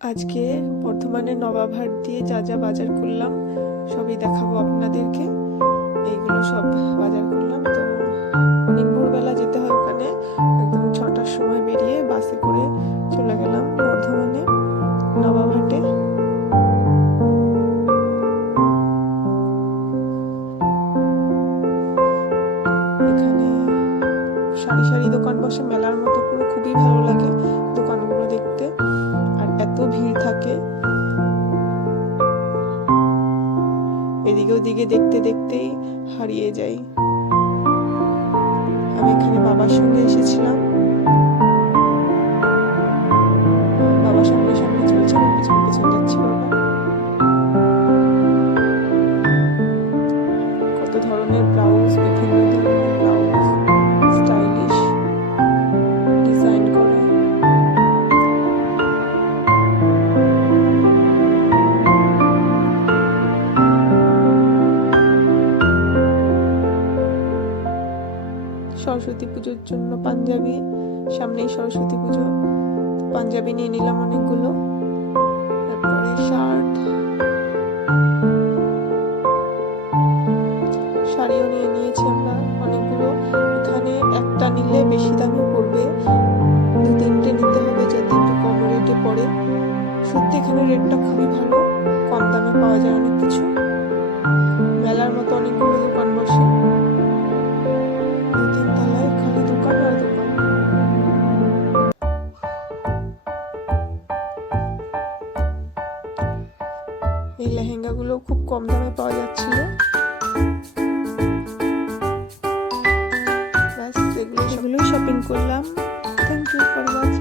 আজকে বর্ধমানে নবাবহাট দিয়ে যা যা বাজার করলাম সবই দেখাবো আপনাদেরকে। এইগুলো সব বাজার করলাম। তো অনেক ভোরবেলা যেতে হয় ওখানে, একদম 6টার সময় বেরিয়ে বাসে করে চলে গেলাম বর্ধমানে নবাবহাটে। এখানে সারি সারি দোকান বসে, মেলার মতো পুরো, খুবই ভালো লাগে দোকানগুলো দেখতে। আর এত ভিড় থাকে, এদিকে ওদিকে দেখতে দেখতেই হারিয়ে যাই। আমি এখানে বাবার সঙ্গে এসেছিলাম, বাবার সঙ্গে সঙ্গে চলছে, আমার পিছন পিছন যাচ্ছি বাবা। কত ধরনের ব্লাউজ, বিভিন্ন ধরনের ব্লাউজ, স্টাইলিশ ডিজাইন করা। সরস্বতী পুজোর জন্য পাঞ্জাবি, সামনেই সরস্বতী পুজো, পাঞ্জাবি নিয়ে নিলাম অনেকগুলো। তারপরে শার্ট, শাড়িও নিয়ে নিয়েছি আমরা অনেকগুলো। এখানে একটা নিলে বেশি দামে পড়বে, 2-3টে নিতে হবে যাতে একটু কম রেটে পড়ে। সত্যি এখানে রেটটা খুবই ভালো, কম দামে পাওয়া যায় অনেক কিছু। মেলার মতো অনেকগুলো দোকান বসে, 2-3 তলায় খালি দোকান আর দোকান। এই লেহেঙ্গাগুলো খুব কম দামে পাওয়া যাচ্ছিল। ব্যাস এগুলোই শপিং করলাম। Thank you for watching.